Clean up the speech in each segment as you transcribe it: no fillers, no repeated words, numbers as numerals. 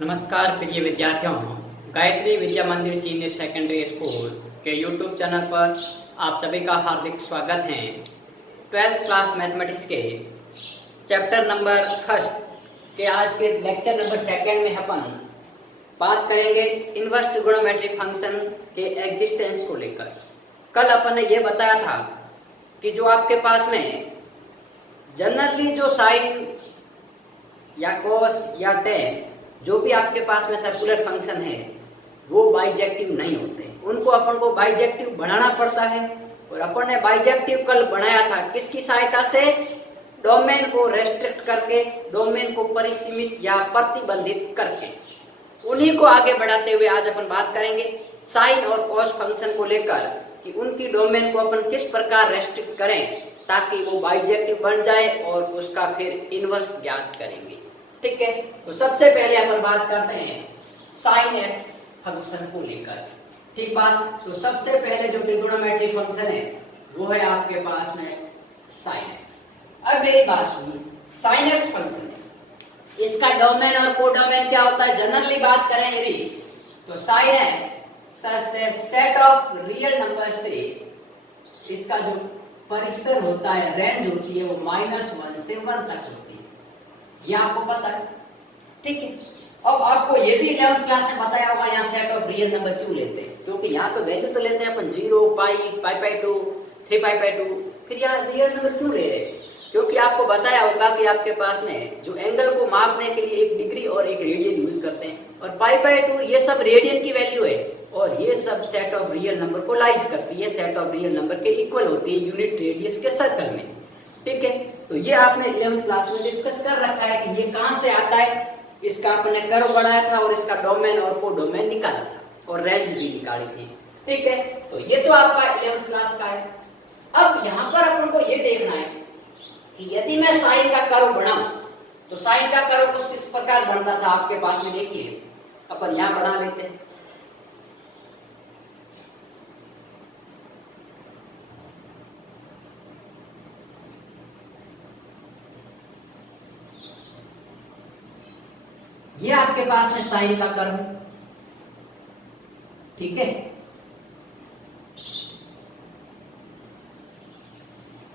नमस्कार प्रिय विद्यार्थियों, गायत्री विद्या मंदिर सीनियर सेकेंडरी स्कूल के यूट्यूब चैनल पर आप सभी का हार्दिक स्वागत है। 12th क्लास मैथमेटिक्स के चैप्टर नंबर फर्स्ट के आज के लेक्चर नंबर सेकंड में अपन बात करेंगे इनवर्स ट्रिगोनोमेट्रिक फंक्शन के एग्जिस्टेंस को लेकर। कल अपन ने यह बताया था कि जो आपके पास में जनरली जो साइन या कोस या टेन जो भी आपके पास में सर्कुलर फंक्शन है वो बाइजेक्टिव नहीं होते, उनको अपन को बाइजेक्टिव बनाना पड़ता है। और अपन ने बाइजेक्टिव कल बनाया था किसकी सहायता से? डोमेन को रेस्ट्रिक्ट करके, डोमेन को परिसीमित या प्रतिबंधित करके। उन्हीं को आगे बढ़ाते हुए आज अपन बात करेंगे साइन और कॉस फंक्शन को लेकर कि उनकी डोमेन को अपन किस प्रकार रेस्ट्रिक्ट करें ताकि वो बाइजेक्टिव बन जाए और उसका फिर इनवर्स ज्ञात करेंगे। ठीक है, तो सबसे पहले अपन बात करते हैं साइन एक्स फंक्शन को लेकर। ठीक बात, तो सबसे पहले जो ट्रिगोनोमेट्रिक फंक्शन है वो है आपके पास में साइन एक्स। अब मेरी बात सुनिए, साइन एक्स फंक्शन है, इसका डोमेन और कोडोमेन क्या होता है? जनरली बात करें यदि तो sine x such that set of real number से इसका जो परिसर होता है, रेंज होती है, वो -1 से 1 तक होती है। ये आपको पता है, ठीक है। अब आपको ये भी 11th क्लास में बताया होगा यहाँ सेट ऑफ रियल नंबर क्यों लेते हैं, क्योंकि यहाँ तो वैल्यू तो लेते हैं अपन 0, पाई, पाई/2, 3π/2, फिर यहाँ रियल नंबर क्यों ले रहे हैं? क्योंकि आपको बताया होगा कि आपके पास में जो एंगल को मापने के लिए 1 डिग्री और 1 रेडियन यूज करते हैं, और पाई/2 ये सब रेडियन की वैल्यू है, और ये सब सेट ऑफ रियल नंबर को लाइज करती है, सेट ऑफ रियल नंबर के इक्वल होती है यूनिट रेडियस के सर्कल में। ठीक है, तो ये आपने 11th क्लास में डिस्कस कर रखा है कि ये कहां से आता है। इसका आपने कर्व बनाया था और इसका डोमेन और कोडोमेन निकाला था और रेंज भी निकाली थी। ठीक है, तो ये तो आपका 11th क्लास का है। अब यहां पर अपन को ये देखना है कि यदि मैं साइन का कर्व बनाऊं तो साइन का कर्व कुछ इस प्रकार बनता था आपके पास में। देखिए अपन यहां बना लेते हैं। ये आपके पास में साइन का कर्व, ठीक है।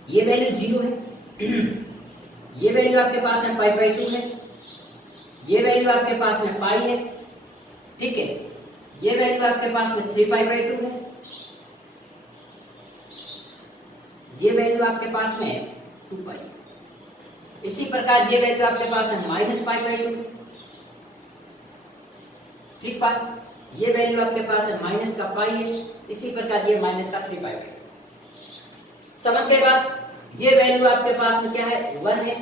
ये वैल्यू 0 है, ये वैल्यू आपके पास में पाई/2 है, ये वैल्यू आपके पास में पाई है, ठीक है। ये वैल्यू आपके पास में 3π/2 है, ये वैल्यू आपके पास में 2π। इसी प्रकार ये वैल्यू आपके पास है -π/2, ठीक बात। ये वैल्यू आपके पास है माइनस का पाई है, इसी प्रकार ये माइनस का 3π/2। समझ गए बात? ये वैल्यू आपके पास में क्या है? 1 है,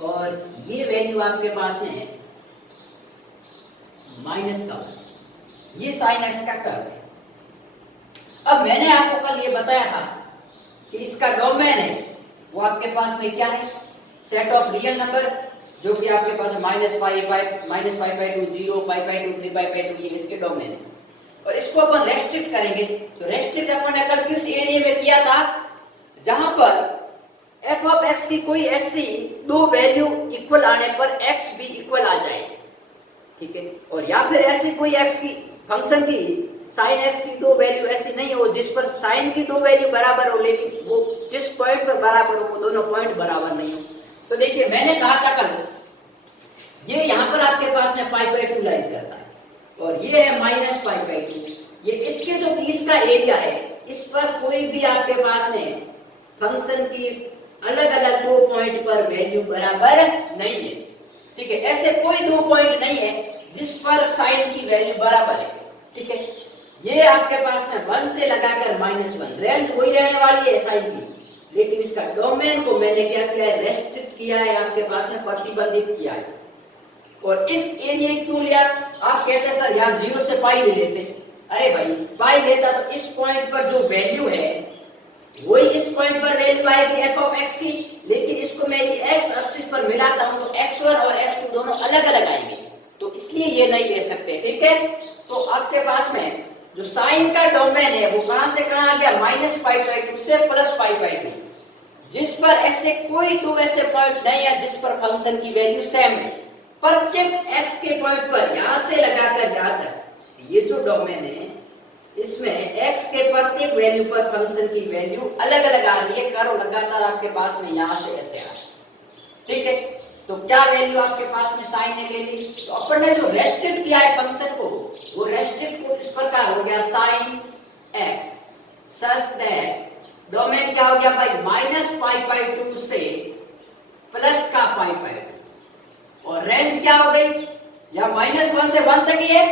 और ये वैल्यू आपके पास में माइनस का 1। ये साइन एक्स का कर्व है। अब मैंने आपको कल ये बताया था कि इसका डोमेन है वो आपके पास में क्या है? सेट ऑफ रियल नंबर, जो कि आपके पास -π/2, 0, पाई/2, 3π/2, ये इसके डोमेन है। और इसको अपन रेस्ट्रिक्ट करेंगे, तो रेस्ट्रिक्ट अपन ने कल किस एरिया में किया था? जहां पर f(x) की कोई ऐसी दो वैल्यू इक्वल आने पर x भी इक्वल आ जाए, ठीक है। और या फिर ऐसी कोई x की फंक्शन की साइन x की दो वैल्यू ऐसी नहीं हो जिस पर साइन की दो वैल्यू बराबर हो, लेकिन वो जिस पॉइंट पर बराबर हो वो दोनों पॉइंट बराबर नहीं हो। तो देखिए मैंने कहा था कल, ये यहाँ पर आपके पास में पाई/2 लाइज करता है, और ये है -π/2। ये इसके जो बीच का एरिया है, इस पर कोई भी आपके पास में फंक्शन की अलग अलग दो पॉइंट पर वैल्यू बराबर नहीं है, ठीक है। ऐसे कोई दो पॉइंट नहीं है जिस पर साइन की वैल्यू बराबर है, ठीक है। ये आपके पास में 1 से लगाकर -1, रेंज वही रहने वाली है साइन की, लेकिन इसका डोमेन को मैंने क्या किया है? रेस्ट्रिक्ट किया है, आपके पास में प्रतिबंधित किया है। और इस एरिया क्यों लिया? आप कहते हैं सर यहाँ 0 से पाई ले लेते। अरे भाई, पाई लेता तो इस पॉइंट पर जो वैल्यू है वही इस पॉइंट पर वैल्यू आएगी f(x) की, लेकिन इसको मैं ये x एक्सिस पर मिलाता हूं तो x1 और x2 दोनों अलग अलग आएंगे, तो इसलिए ये नहीं ले सकते, ठीक है। तो आपके पास में जो साइन का डोमेन है वो कहां से कहां आ गया? -π/2 से +π/2, जिस पर ऐसे कोई दो ऐसे पॉइंट नहीं है जिस पर फंक्शन की वैल्यू सेम है। प्रत्येक x के पॉइंट पर यहां से लगाकर यहां तक ये जो डोमेन है इसमें x के प्रत्येक वैल्यू पर फंक्शन की वैल्यू अलग अलग आ रही है। कर्व लगातार आपके पास में यहां से ऐसे आ रहा है। ठीक है, तो क्या वैल्यू आपके पास में साइन ने ले ली, तो अपन ने जो रेस्ट्रिक्ट किया है फंक्शन को वो रेस्ट्रिक्ट को इस प्रकार हो गया sine x such that domain क्या हो गया भाई -π/2 से प्लस का π/2 और रेंज क्या हो गई या -1 से 1 तक ही है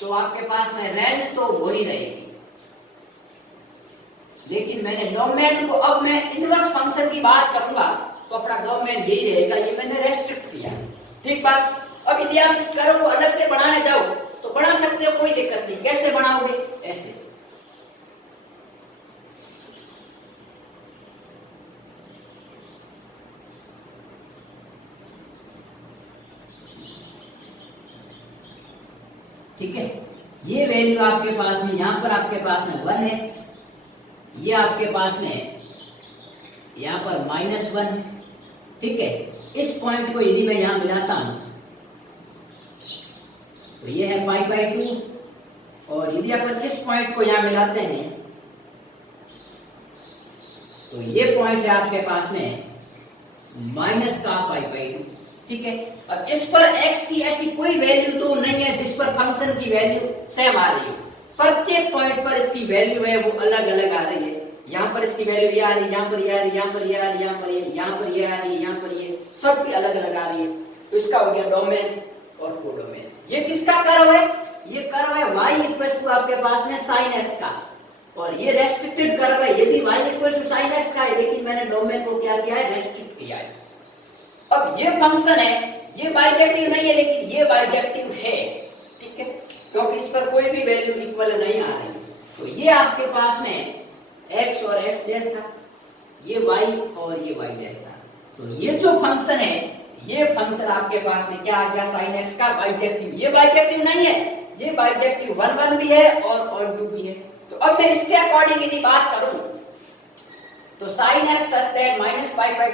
तो आपके पास में रेंज तो वही रहेगी। लेकिन मैंने डोमेन को अब मैं इनवर्स फंक्शन की बात करूंगा तो अपना डोमेन यही रहेगा, ये मैंने रेस्ट्रिक्ट किया। ठीक बात। अब यदि आप इस कर्व को अलग से बढ़ाने जाओ तो बढ़ा सकते हो, कोई दिक्कत नहीं। कैसे बढ़ाओगे, ऐसे। ठीक है, ये वैल्यू आपके पास में यहां पर आपके पास में 1 है, ये आपके पास में यहां पर -1 है। ठीक है, इस पॉइंट को यदि मैं यहां मिलाता हूं तो ये है π/2 और यदि अपन इस पॉइंट को यहां मिलाते हैं तो ये पॉइंट है आपके पास में माइनस का π/2। ठीक है, अब इस पर x की ऐसी कोई वैल्यू तो नहीं है जिस पर फंक्शन की वैल्यू सेम आ रही है। प्रत्येक पॉइंट पर इसकी वैल्यू है वो अलग अलग आ रही है। यहाँ पर इसकी वैल्यू ये आ रही है, यहाँ पर ये आ रही है, यहाँ पर ये आ रही है, यहाँ पर ये, यहाँ पर ये आ रही है, यहाँ पर ये, सबकी अलग अलग आ रही है। तो इसका हो गया डोमेन और कोडोमेन। ये किसका कर्व है, ये कर्व है y इक्वल टू आपके पास में sin x का, और ये रेस्ट्रिक्टेड कर्व है, ये भी y equal to sin x का है, लेकिन मैंने डोमेन को क्या किया है, रेस्ट्रिक्ट किया है। अब ये फंक्शन है, ये बाइजेक्टिव नहीं है लेकिन ये बाइजेक्टिव है। ठीक है, क्योंकि इस पर कोई भी वैल्यू इक्वल नहीं आ रही। तो ये आपके पास में x और x डैश था, ये y और ये y डैश था। तो ये जो फंक्शन है, ये फंक्शन आपके पास में क्या आ गया, sin x का बाइजेक्टिव। ये बाइजेक्टिव नहीं है, ये बाइजेक्टिव 1 1 भी है और 2 भी है। तो अब मैं इसके अकॉर्डिंग यदि बात करूं तो sin x सच दैट -π/2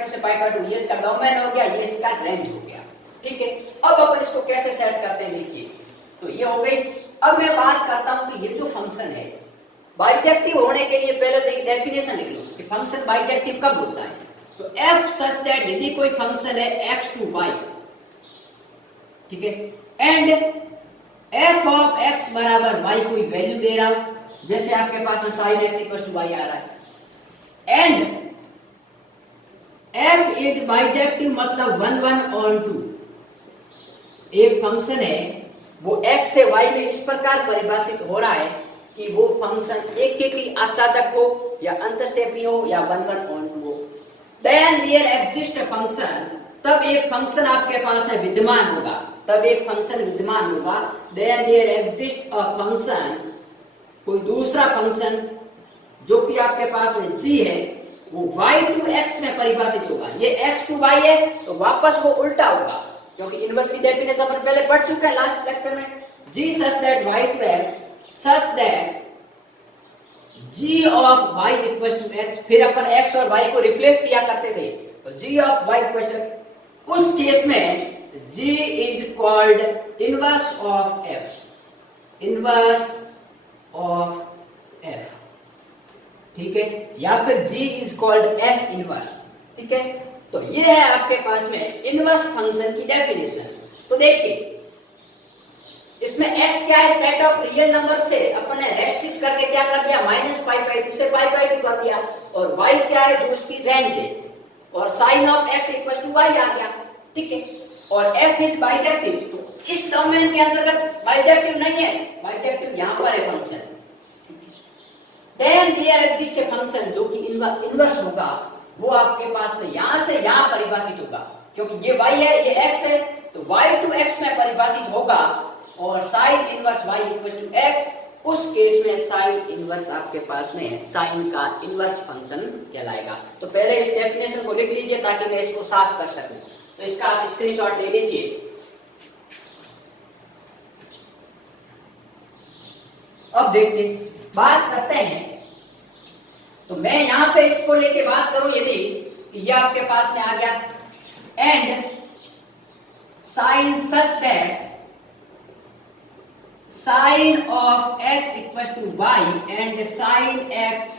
से π/2 ये इसका डोमेन हो गया, ये इसका रेंज हो गया। ठीक है, अब अपन इसको कैसे सेट करते हैं देखिए। तो ये हो गई। अब मैं बात करता हूं कि ये जो फंक्शन है बाइजेक्टिव होने के लिए पहले तो एक डेफिनेशन लिख लो कि फंक्शन बाइजेक्टिव कब होता है। तो f सच दैट यदि कोई फंक्शन है x टू y, ठीक है, एंड f ऑफ x बराबर y कोई वैल्यू दे रहा हूं, जैसे आपके पास में sin x equal to y आ रहा है, एंड f इज बाइजेक्टिव मतलब 1 1 और 2। एक फंक्शन है वो x से y में इस प्रकार परिभाषित हो रहा है कि वो फंक्शन एक के आच्छादक हो या अंतरसेपी हो या 1 1 और 2 हो। देन देयर एग्जिस्ट फंक्शन, तब एक फंक्शन आपके पास में विद्यमान होगा, तब एक फंक्शन विद्यमान होगा। Then there exist a function, कोई दूसरा फंक्शन जो कि आपके पास में g है, वो y टू x में परिभाषित होगा। ये x टू y है तो वापस वो उल्टा होगा, क्योंकि इनवर्स की डेफिनेशन अपन पहले पढ़ चुके हैं लास्ट लेक्चर में। g such that y to x such that g of y equal to x, फिर अपन x और y को रिप्लेस किया करते थे, तो g of y equal to, उस केस में g is called inverse of f, inverse of f। ठीक है, या फिर g is called f inverse. ठीक है, तो ये है आपके पास में इनवर्स फंक्शन की डेफिनेशन। तो देखिए इसमें x क्या है, सेट ऑफ रियल नंबर से अपन ने रेस्ट्रिक्ट करके क्या कर दिया, -π/2 से π/2 कर दिया, और y क्या है जो उसकी रेंज है, और sin of x equal to y आ गया। ठीक है, और f इज बाइजेक्टिव, तो इस डोमेन के अंतर्गत बाइजेक्टिव नहीं है, बाइजेक्टिव यहां पर है function. Then there exist a function जो कि इनवर्स होगा, वो आपके पास में यहां से यहां परिभाषित होगा, क्योंकि ये y है ये x है, तो y टू x में परिभाषित होगा, और sin inverse y equal to x, उस केस में sin इनवर्स आपके पास में sin का इनवर्स फंक्शन कहलाएगा। तो पहले इस डेफिनेशन को लिख लीजिए ताकि मैं इसको साफ कर सकूं। तो इसका आप स्क्रीनशॉट ले लीजिए। अब देखिए बात करते हैं, तो मैं यहां पे इसको लेके बात करूं, यदि ये आपके पास में आ गया and sine such that sine of x equal to y and sine x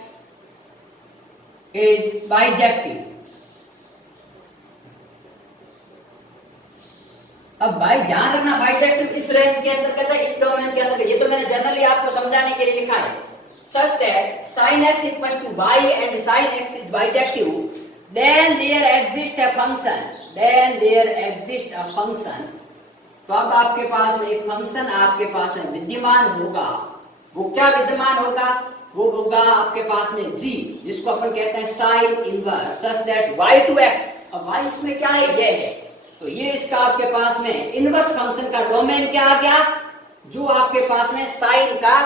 is bijective. अब भाई ध्यान रखना, बाइजेक्टिव इस रेंज के अंतर्गत है, इस डोमेन के अंतर्गत। ये तो मैंने जनरली आपको समझाने के लिए लिखा है। Such that sin x equals to y and sin x is bijective, then there exists a function, then there exists a function। तो अब आपके पास में एक फंक्शन आपके पास में विद्यमान होगा। वो क्या विद्यमान होगा? वो होगा आपके पास में g, जिसको अपन कहते हैं sine inverse such that y to x। अब y इसमें क्या है? ये है। तो ये इसका आपके पास में इनवर्स फंक्शन का डोमेन क्या आ गया? जो आपके पास में साइन का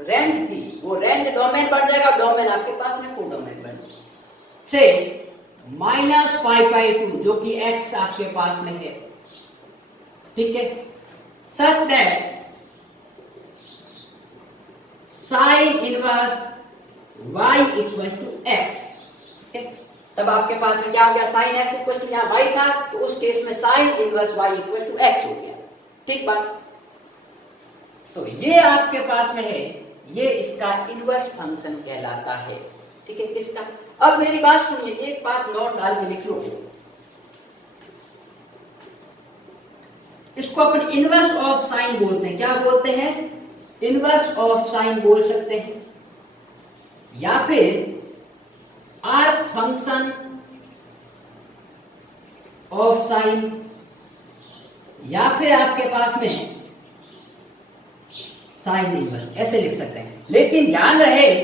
रेंज थी, वो रेंज डोमेन बन जाएगा। डोमेन आपके पास में कोडोमेन बन से -π/2 जो कि x आपके पास में है, ठीक है। Such that sine inverse y equal to x, ठीक है। तब आपके पास में क्या हो गया? साइन x इक्वल टू यहाँ y था, तो उस केस में sine inverse y equal to x हो गया, ठीक बात। तो ये आपके पास में है, ये इसका इनवर्स फंक्शन कहलाता है, ठीक है। किसका? अब मेरी बात सुनिए, एक बात नोट डाल के लिख लो। इसको अपन इनवर्स ऑफ साइन बोलते हैं। क्या बोलते हैं? इनवर्स ऑफ साइन बोल सकते हैं, या फिर आर्क फंक्शन ऑफ साइन, या फिर आपके पास में साइन इनवर्स, ऐसे लिख सकते हैं। लेकिन ध्यान रहे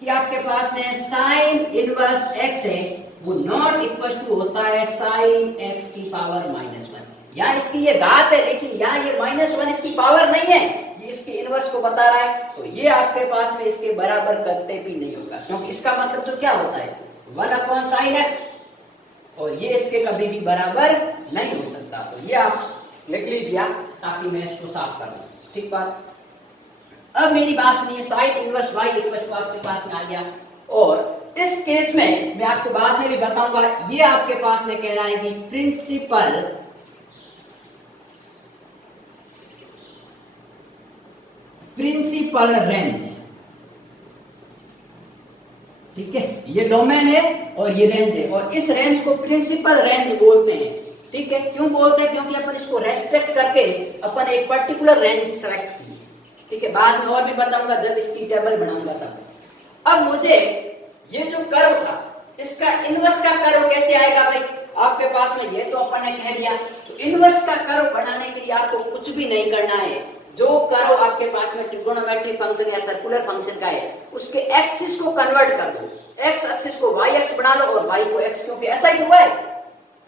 कि आपके पास में साइन इनवर्स x है, वो नॉट इक्वल टू होता है साइन x की पावर -1। यहाँ इसकी ये घात है, लेकिन यहाँ ये -1 इसकी पावर नहीं है, ये इसके इनवर्स को बता रहा है। तो ये आपके पास में इसके बराबर कभी भी नहीं होगा, क्योंकि इसका मतलब तो क्या होता है? 1/sin x, और ये इसके कभी भी बराबर नहीं हो सकता। तो ये आप लिख लीजिए ताकि मैं इसको साफ कर दूं, ठीक बात। अब मेरी बात सुनिए, sine inverse y equal to आपके पास में आ गया, और इस केस में मैं आपको बाद में भी बताऊंगा, ये आपके पास में कहलाएगी प्रिंसिपल रेंज, ठीक है। ये डोमेन है और ये रेंज है, और इस रेंज को प्रिंसिपल रेंज बोलते हैं, ठीक है। क्यों बोलते हैं? क्योंकि अपन इसको रेस्ट्रिक्ट करके अपन एक पर्टिकुलर रेंज सेलेक्ट की, ठीक है। बाद में और भी बताऊंगा जब इसकी टेबल बनाऊंगा तब। अब मुझे ये जो कर्व था, इसका इनवर्स का कर्व कैसे आएगा भाई? आपके पास में ये तो अपन ने कह दिया। तो इनवर्स का कर्व बनाने के लिए आपको कुछ भी नहीं करना है। जो कर्व आपके पास में ट्रिगोनोमेट्रिक फंक्शन या सर्कुलर फंक्शन का है, उसके एक्सिस को कन्वर्ट कर दो। एक्स एक्सिस को वाई एक्स बना लो और वाई को एक्स, क्योंकि ऐसा ही हुआ है।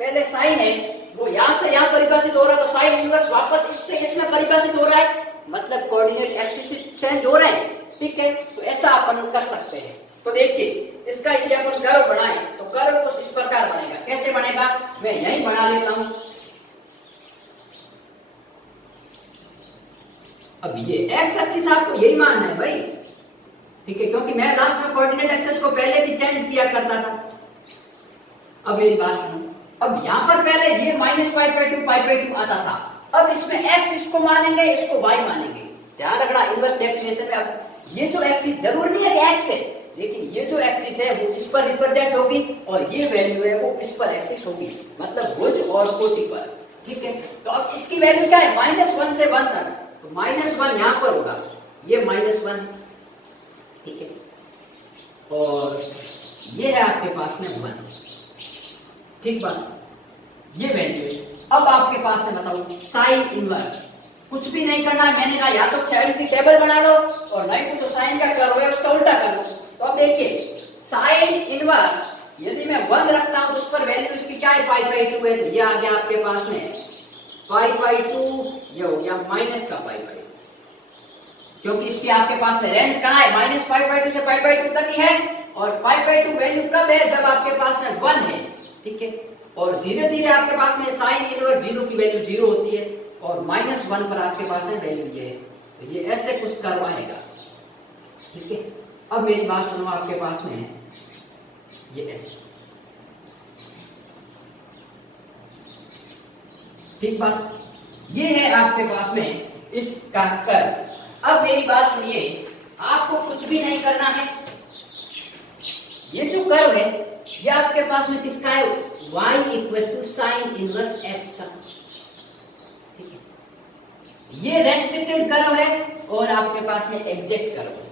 पहले साइन है, वो यहां से यहां परिभाषित हो रहा है, तो साइन इनवर्स वापस इससे इसमें परिभाषित हो रहा है, मतलब कोऑर्डिनेट एक्सिस चेंज हो रहे हैं, ठीक है। तो ऐसा अपन कर सकते हैं। तो देखिए, इसका यदि अपन कर्व बनाए तो कर्व कुछ इस प्रकार बनेगा। कैसे बनेगा? मैं यही बना लेता हूं। अब ये एक्स एक्सिस आपको यही मानना है भाई, ठीक है, क्योंकि मैं लास्ट में कोऑर्डिनेट एक्सिस को पहले भी चेंज किया करता था। अब मेरी बात सुनो, अब यहां पर पहले ये -π/2 π/2 आता था। अब इसमें x इसको मानेंगे, इसको y मानेंगे। ध्यान रखना, इनवर्स डेफिनेशन में आप ये जो एक्सिस जरूर नहीं है कि x है, लेकिन ये जो एक्सिस है वो इस पर रिप्रेजेंट होगी, और ये वैल्यू है वो इस पर एक्सिस होगी, मतलब भुज और कोटि पर, ठीक है। तो अब इसकी वैल्यू क्या है? -1 से 1 तक। तो -1 यहां पर होगा, ये -1, ठीक है, और ये है आपके पास में 1, ठीक बात। ये वैल्यू है। अब आपके पास में बताओ साइन इनवर्स, कुछ भी नहीं करना है। मैंने कहा या तो साइन की टेबल बना लो, और नहीं तो साइन का कर्व है उसका उल्टा कर लो। तो अब देखिए, साइन इनवर्स यदि मैं 1 रखता हूं तो उस पर वैल्यू इसकी क्या है? π/2 है। तो ये आ गया आपके पास में π/2, ये हो गया माइनस का π/2, क्योंकि इसकी आपके पास में रेंज कहां है? -π/2 से π/2 तक ही है, और π/2 वैल्यू कब है? जब आपके पास में 1 है, ठीक है। और धीरे धीरे आपके पास में साइन इनवर्स 0 की वैल्यू 0 होती है, और -1 पर आपके पास में वैल्यू ये है। तो ये ऐसे कुछ कर्व आएगा, ठीक है। अब मेरी बात सुनो, आपके पास में है ये S, ठीक बात, ये है आपके पास में इसका कर्व। अब मेरी बात सुनिए, आपको कुछ भी नहीं करना है। ये जो कर्व है ये आपके पास में किसका है, y equal to sine inverse x का। ठीक है, ये रेस्ट्रिक्टेड कर्व है और आपके पास में एग्जैक्ट कर्व है।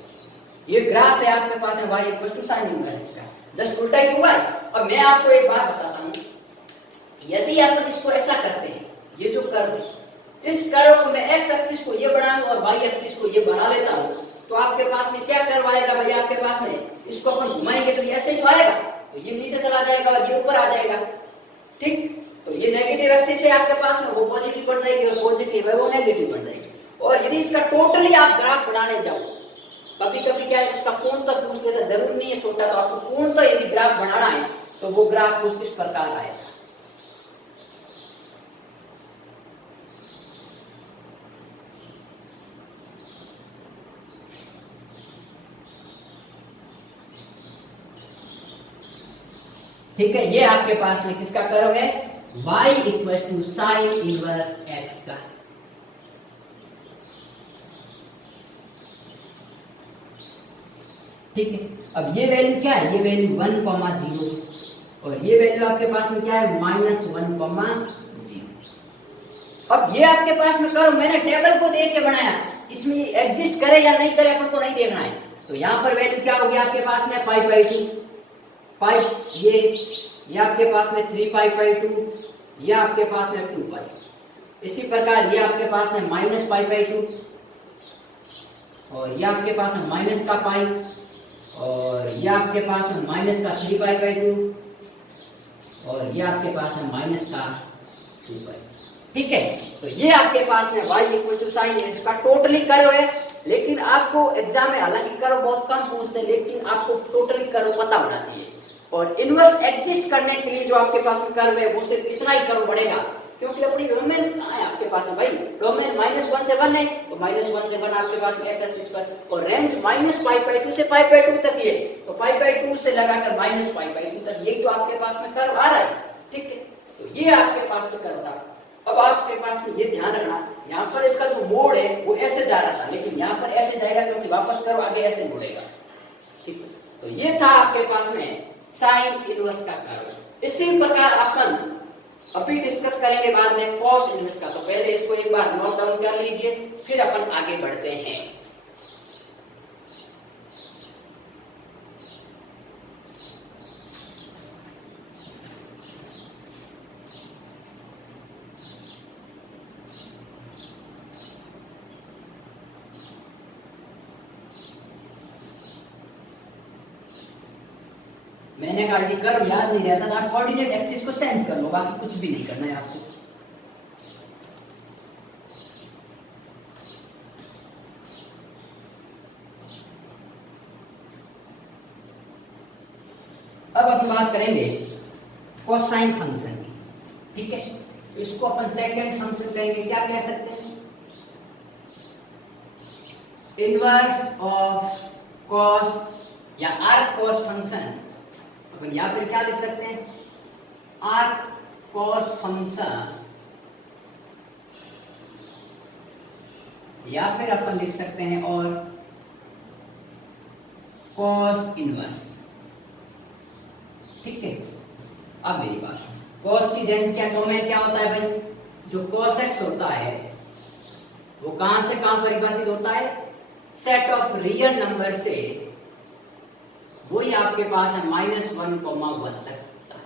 ये ग्राफ है आपके पास में y equal to sine inverse x का, जस्ट उल्टा ही हुआ है। अब मैं आपको एक बात बताता हूं, यदि अपन इसको ऐसा करते हैं, ये जो कर्व है, इस कर्व को मैं x एक्सिस को ये बढ़ाऊं और y एक्सिस को ये बढ़ा लेता हूं, तो आपके पास में क्या कर्व आएगा भाई, आपके पास में इसको अपन घुमाएंगे तो ये ऐसे ही आएगा, तो ये नीचे चला जाएगा और ये ऊपर आ जाएगा। ठीक, तो ये नेगेटिव एक्सिस है आपके पास में, वो पॉजिटिव बढ़ जाएगी और पॉजिटिव है वो नेगेटिव बढ़ जाएगी। और यदि इसका टोटली आप ग्राफ बनाने जाओ, कभी कभी क्या है उसका कोण तक पूछ लेता, जरूर नहीं है छोटा, तो आपको कोण तो यदि ग्राफ बनाना है तो वो ग्राफ कुछ इस प्रकार आएगा। ठीक है, ये आपके पास में किसका कर्व है, y equal to sine inverse x का। ठीक है, अब ये वैल्यू क्या है, ये वैल्यू 1,0 और ये वैल्यू आपके पास में क्या है, -1,0। अब ये आपके पास में कर्व मैंने टेबल को देख के बनाया, इसमें एग्जिस्ट करे या नहीं करे अपन को नहीं देखना है। तो यहाँ पर वैल्यू क्या होगी आपके पास में π/2, ये आपके पास में 3π/2, ये आपके पास में 2π। इसी प्रकार ये आपके पास में -π/2 और ये आपके पास में माइनस का पाई और ये आपके पास में माइनस का 3π/2 और ये आपके पास में माइनस का 2π। ठीक है, तो ये आपके पास में y इक्वल टू साइन इसका टोटली कर्व है। लेकिन आपको एग्जाम में हालांकि कर्व बहुत कम पूछते हैं, लेकिन आपको टोटली कर्व पता होना चाहिए। और इनवर्स एग्जिस्ट करने के लिए जो आपके पास में कर्व है वो सिर्फ इतना ही कर्व बढ़ेगा, क्योंकि अपनी डोमेन है आपके पास में भाई, डोमेन -1 से 1 है, तो -1 से 1 आपके पास में x एक्सिस पर, और रेंज -π/2 से π/2 तक ही है, तो π/2 से लगाकर -π/2 तक ये तो आपके पास में कर्व आ रहा है। ठीक है, तो ये आपके पास में कर्व था। अब आपके पास में ये ध्यान रखना, यहाँ पर इसका जो मोड़ है वो ऐसे जा रहा था, लेकिन यहाँ पर ऐसे जाएगा क्योंकि वापस कर्व आगे ऐसे मुड़ेगा। ठीक है, तो ये था आपके पास में साइन इनवर्स का कर्व। इसी प्रकार अपन अभी डिस्कस करेंगे बाद में कॉस इनवर्स का, तो पहले इसको एक बार नोट डाउन कर लीजिए, फिर अपन आगे बढ़ते हैं। मैंने कहा कि कर्व याद नहीं रहता था, कोऑर्डिनेट एक्सिस को चेंज कर लो, बाकी कुछ भी नहीं करना है आपको। अब अपन बात करेंगे कोसाइन फंक्शन की। ठीक है, तो इसको अपन सेकंड फंक्शन कहेंगे, क्या कह सकते हैं, इनवर्स ऑफ कॉस या आर्क कॉस फंक्शन। अपन यहाँ पर क्या लिख सकते हैं, आर्क कॉस फंक्शन, या फिर अपन लिख सकते हैं और कॉस इनवर्स। ठीक है, अब मेरी बात, कॉस की रेंज क्या, डोमेन क्या होता है भाई, जो कॉस एक्स होता है वो कहां से कहां परिभाषित होता है, सेट ऑफ रियल नंबर से, वही आपके पास है -1,1 तक।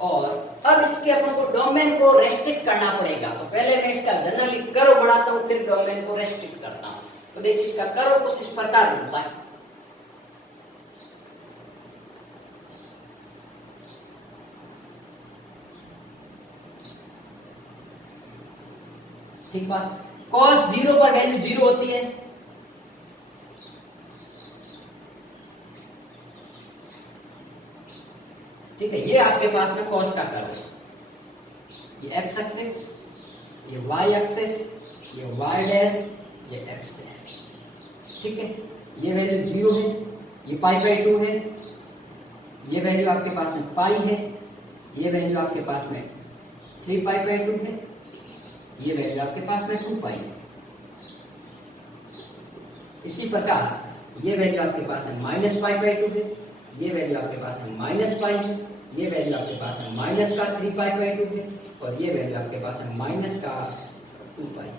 और अब इसके अपन को डोमेन को रेस्ट्रिक्ट करना पड़ेगा, तो पहले मैं इसका जनरली कर्व बढ़ाता हूं, फिर डोमेन को रेस्ट्रिक्ट करता हूं। तो देखिए इसका कर्व कुछ इस प्रकार बनता है। ठीक बात, cos 0 पर वैल्यू 0 होती है, ठीक है, ये आपके पास में cos का कर्व है, ये x एक्सिस, ये y एक्सिस, ये y डैश, ये x डैश। ठीक है, ये वैल्यू 0 है, ये π/2 है, ये वैल्यू आपके पास में पाई है, ये वैल्यू आपके पास में 3 पाई बाई 2 है, ये वैल्यू आपके पास में 2 पाई है। इसी प्रकार ये वैल्यू आपके पास है माइनस पाई बाई 2 है, ये वैल्यू आपके पास है माइनस पाई है, ये वैल्यू आपके पास है माइनस का 3 पाई बाई 2 है, और ये वैल्यू आपके पास है माइनस का 2 पाई।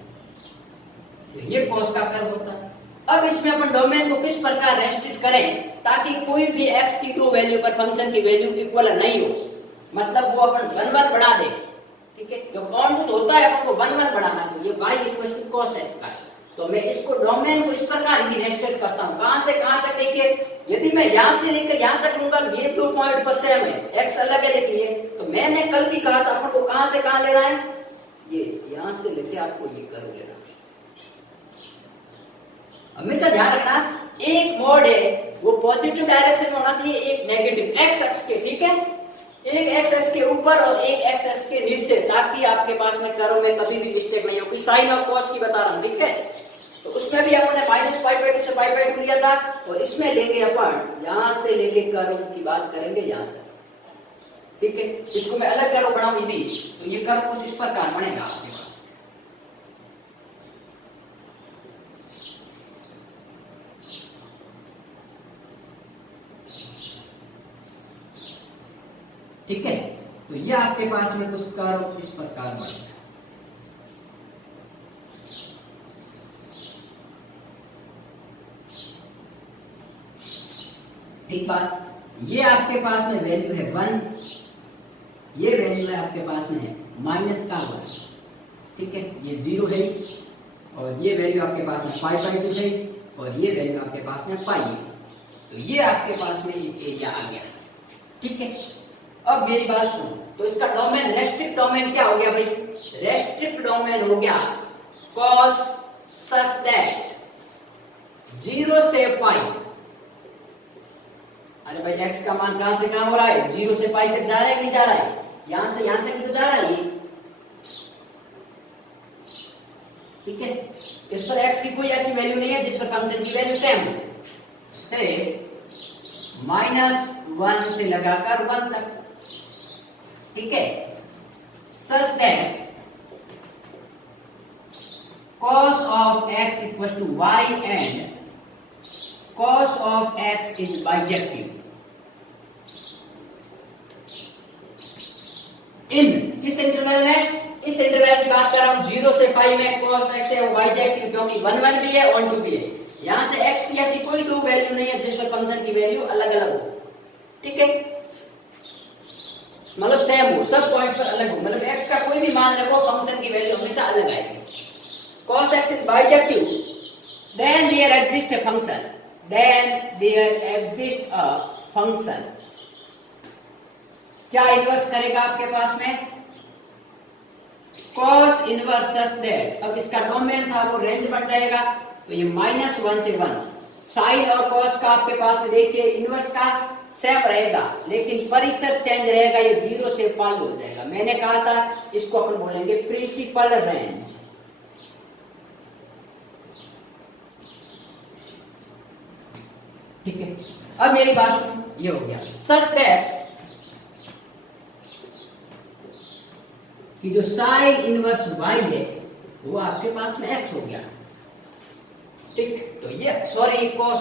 तो ये कॉस का कर्व होता है। अब इसमें अपन डोमेन को किस प्रकार रेस्ट्रिक्ट करें ताकि कोई भी x की 2 वैल्यू पर फंक्शन की वैल्यू इक्वल नहीं हो, मतलब वो अपन 1 1 बना दे, ठीक है। जो बाउंड होता है अपन को 1 1 बनाना, तो ये y equal to cos x का है। तो मैं इसको डोमेन को इस प्रकार ही रेस्ट्रिक्ट करता हूं, कहां से कहां तक। देखिए यदि मैं यहां से लेकर यहां तक लूंगा, ये 2 पॉइंट पर सेम है, x अलग है लेकिन ये, तो मैंने कल भी कहा था अपन को कहां से कहां लेना है, ये यहां से लेके आपको ये कर्व लेना है। हमेशा ध्यान रखना, एक मोड है वो पॉजिटिव डायरेक्शन में होना चाहिए, एक नेगेटिव, x अक्ष के, ठीक है, एक x अक्ष के ऊपर और एक x अक्ष के नीचे, ताकि आपके पास में कर्व में कभी भी मिस्टेक नहीं हो। साइन और कॉस की बता रहा हूं, ठीक है। तो उसमें भी अपन ने माइनस पाई बाई 2 से पाई बाई 2 लिया था, और इसमें लेंगे अपन यहां से लेके कर्व की बात करेंगे यहां तक, ठीक है। इसको मैं अलग कर्व बनाऊं यदि, तो ये कर्व कुछ इस प्रकार बनेगा आपके पास, ठीक है। तो ये आपके पास में कुछ कर्व इस प्रकार बनेगा, ठीक बात। ये आपके पास में वैल्यू है 1, ये वैल्यू है आपके पास में माइनस का 1, ठीक है, ये 0 है, और ये वैल्यू आपके पास में पाई बाई 2 है, और ये वैल्यू आपके पास में पाई है। तो ये आपके पास में एरिया आ गया, ठीक है। अब मेरी बात सुनो, तो इसका डोमेन, रेस्ट्रिक्ट डोमेन क्या हो गया भाई, रेस्ट्रिक्ट डोमेन हो गया cos such that 0 से पाई। अरे भाई x का मान कहां से कहां हो रहा है, 0 से पाई तक जा रहा है, नहीं जा रहा है, यहां से यहां तक तो जा रहा है ये, ठीक है। इस पर x की कोई ऐसी वैल्यू नहीं है जिस पर फंक्शन की वैल्यू सेम हो, -1 से लगाकर 1 तक, ठीक है। Such that cos of x equals to y and cos of x is bijective इन किस इंटरवल में, इस इंटरवल की बात कर रहा हूं 0 से पाई में cos x है bijective, क्योंकि 1 1 भी है 1 2 भी है। यहां से x की ऐसी कोई 2 वैल्यू नहीं है जिस पर फंक्शन की वैल्यू अलग अलग हो, ठीक है, मतलब सेम हो, सब पॉइंट पर अलग हो, मतलब x का कोई भी मान रखो फंक्शन की वैल्यू हमेशा अलग आएगी। cos x is bijective, then there exists a function, then there exists a function, क्या इन्वर्स करेगा आपके पास में, cos इनवर्स सच दैट, अब इसका डोमेन था वो रेंज बढ़ जाएगा, तो ये -1 से 1, साइन और cos का आपके पास में देखिए इनवर्स का सेम रहेगा, लेकिन परिसर चेंज रहेगा, ये 0 से पाई हो जाएगा। मैंने कहा था इसको अपन बोलेंगे प्रिंसिपल रेंज, ठीक है। अब मेरी बात सुनो, ये हो गया सच दैट कि जो साइन इनवर्स y है वो आपके पास में x हो गया, ठीक। तो ये सॉरी cos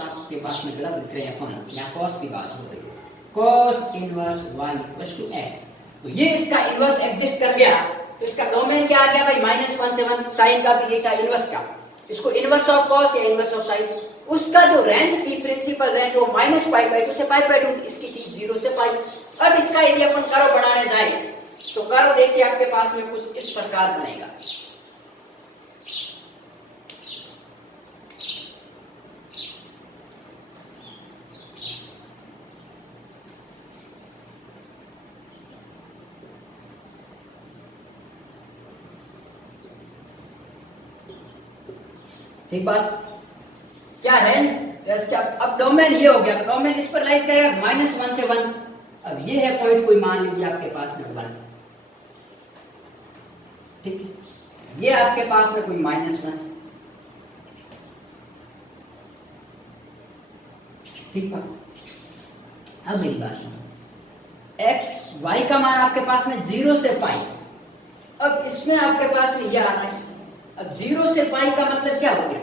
आपके पास में गलत लिख रहे हैं अपन, यहाँ cos की बात हो रही है, cos inverse y equal to x। तो ये इसका इनवर्स एग्जिस्ट कर गया, तो इसका डोमेन क्या आ गया भाई, -1 से 1, साइन का भी ये का इनवर्स का, इसको इनवर्स ऑफ cos या इनवर्स ऑफ साइन, उसका जो रेंज थी प्रिंसिपल रेंज वो -π/2 से π/2, इसकी थी 0 से पाई। अब इसका यदि अपन कर्व बनाने जाए तो कर्व देखिए आपके पास में कुछ इस प्रकार बनेगा, ठीक बात। क्या रेंज, अब डोमेन ये हो गया, तो डोमेन इस पर लाइज करेगा -1 से 1, अब ये है पॉइंट, कोई मान लीजिए आपके पास में 1, ठीक है, ये आपके पास में कोई -1, ठीक है। अब मेरी बात सुनो, एक्स वाई का मान आपके पास में 0 से पाई। अब इसमें आपके पास में ये आ रहा है, अब 0 से पाई का मतलब क्या हो गया,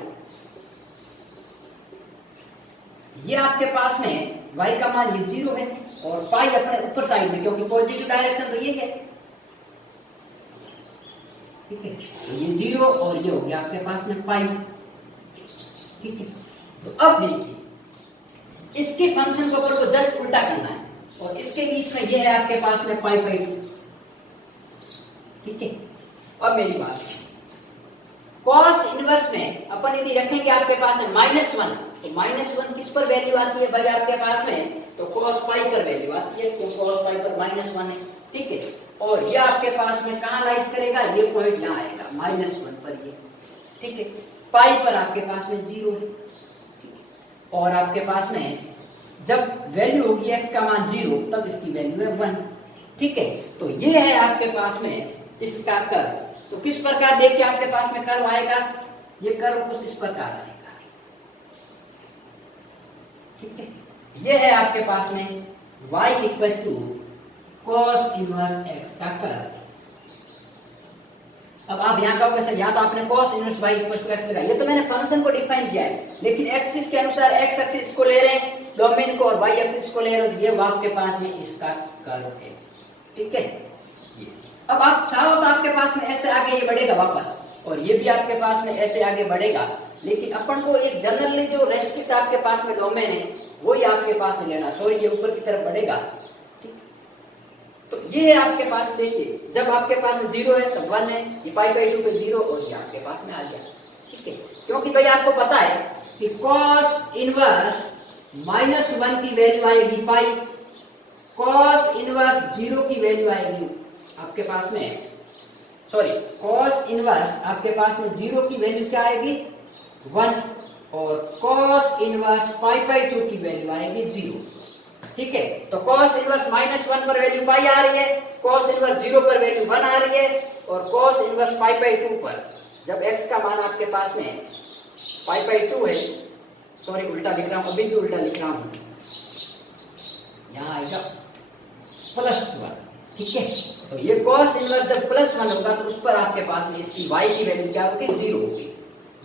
ये आपके पास में y का मान ये 0 है और पाई अपने ऊपर साइड में, क्योंकि पॉजिटिव डायरेक्शन तो ये है, ठीक है। तो ये 0 और ये हो गया आपके पास में पाई, ठीक है। तो अब देखिए इसके फंक्शन को पर जस्ट उल्टा करना है और इसके बीच में ये है आपके पास में पाई बाई 2, ठीक है। अब मेरी बात है, कॉस इनवर्स में अपन यदि रखेंगे आपके पास है -1, तो -1 किस पर वैल्यू आती है भाई आपके पास में, तो cos पाई पर वैल्यू आती है, तो cos पाई पर -1 है, ठीक है। और ये आपके पास में कहां लाइज करेगा, ये पॉइंट यहां आएगा -1 पर, ये ठीक है। पाई पर आपके पास में 0 है, और आपके पास में जब वैल्यू होगी x का मान 0 तब इसकी वैल्यू है 1, ठीक है। तो ये है आपके पास में इसका कर्व। तो किस प्रकार देखिए आपके पास में कर्व आएगा, ये कर्व कुछ इस प्रकार आएगा, ठीक है। ये है आपके पास में y = cos इनवर्स x का कर्व। अब आप यहां कहोगे सर यहाँ तो आपने cos इनवर्स y = x लिखा, ये तो मैंने फंक्शन को डिफाइन किया है, लेकिन एक्सिस के अनुसार x एक्सिस को ले रहे हैं डोमेन को और y एक्सिस को ले रहे हो, ये आपके पास में इसका कर्व है, ठीक है। अब आप चाहो तो आपके पास में ऐसे आगे ये बढ़ेगा वापस, और ये भी आपके पास में ऐसे आगे बढ़ेगा, लेकिन अपन को एक जनरली जो रेस्ट्रिक्ट आपके पास में डोमेन है वही आपके पास में लेना, सॉरी ये ऊपर की तरफ बढ़ेगा, ठीक। तो ये है आपके पास, देखिए जब आपके पास में 0 है तब 1 है, ये पाई बाई 2 पे 0 और ये आपके पास में आ गया, ठीक है। क्योंकि भाई आपको पता है कि cos इनवर्स -1 की वैल्यू आएगी पाई, cos इनवर्स 0 की वैल्यू आएगी आपके पास में, सॉरी cos इनवर्स आपके पास में 0 की वैल्यू क्या आएगी 1, और cos इनवर्स पाई बाई 2 की वैल्यू आएगी 0, ठीक है। तो cos इनवर्स -1 पर वैल्यू पाई आ रही है, cos इनवर्स 0 पर वैल्यू 1 आ रही है, और cos इनवर्स पाई बाई 2 पर जब x का मान आपके पास में पाई बाई 2 है, सॉरी उल्टा लिख रहा हूं, अभी भी उल्टा लिख रहा हूं, यहां आएगा +1, ठीक है। तो ये cos इनवर्स जब +1 होगा तो उस पर आपके पास में इसकी y की वैल्यू क्या होगी 0 होगी,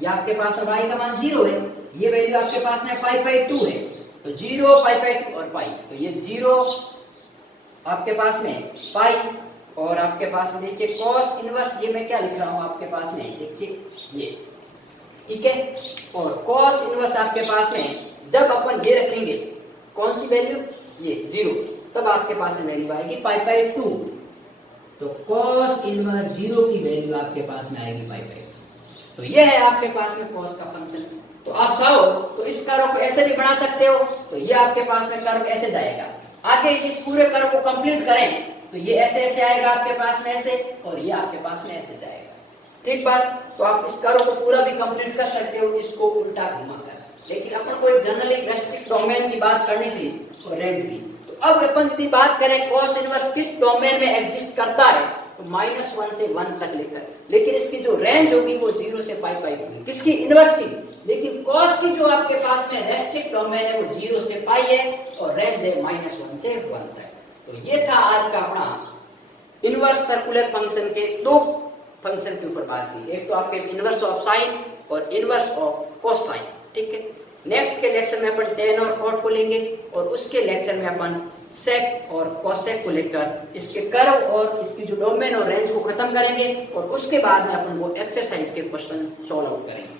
ये आपके पास में y का मान 0 है, ये वैल्यू आपके पास में पाई बाई 2 है, तो 0 पाई बाई 2 और पाई, तो ये 0 आपके पास में पाई, और आपके पास में देखिए cos इनवर्स, ये मैं क्या लिख रहा हूं आपके पास में देखिए ये, ठीक है। और cos इनवर्स आपके पास में जब अपन ये रखेंगे कौन सी वैल्यू, ये 0, तब आपके पास में वैल्यू आएगी पाई बाई 2, तो cos इनवर्स 0 की वैल्यू आपके पास में आएगी पाई बाई 2। तो ये है आपके पास में cos का फंक्शन। तो आप चाहो तो इस कर्व को ऐसे भी बना सकते हो, तो ये आपके पास में कर्व ऐसे जाएगा, आगे इस पूरे कर्व को कंप्लीट करें तो ये ऐसे ऐसे आएगा आपके पास में ऐसे, और ये आपके पास में ऐसे जाएगा, ठीक बात। तो आप इस कर्व को पूरा भी कंप्लीट कर सकते हो इसको उल्टा घुमाकर, लेकिन अपन को एक जनरली रेस्ट्रिक्ट डोमेन की बात करनी थी और रेंज की। तो अब अपन यदि बात करें cos इनवर्स किस डोमेन में एग्जिस्ट करता है, तो -1 से 1 तक लेकर, लेकिन इसकी जो रेंज होगी वो 0 से पाई बाई होगी, किसकी इनवर्स की, लेकिन cos की जो आपके पास में रेस्ट्रिक्ट डोमेन है वो 0 से पाई है और रेंज है -1 से 1 तक। तो ये था आज का अपना इनवर्स सर्कुलर फंक्शन के दो फंक्शन के ऊपर बात की, एक तो आपके इनवर्स ऑफ साइन और इनवर्स ऑफ कोसाइन, ठीक है। नेक्स्ट के लेक्चर में अपन tan और cot को लेंगे, और उसके लेक्चर में अपन sec और cosec को लेकर इसके कर्व और इसकी जो डोमेन और रेंज को खत्म करेंगे, और उसके बाद में अपन वो एक्सरसाइज के क्वेश्चन सॉल्व आउट करेंगे।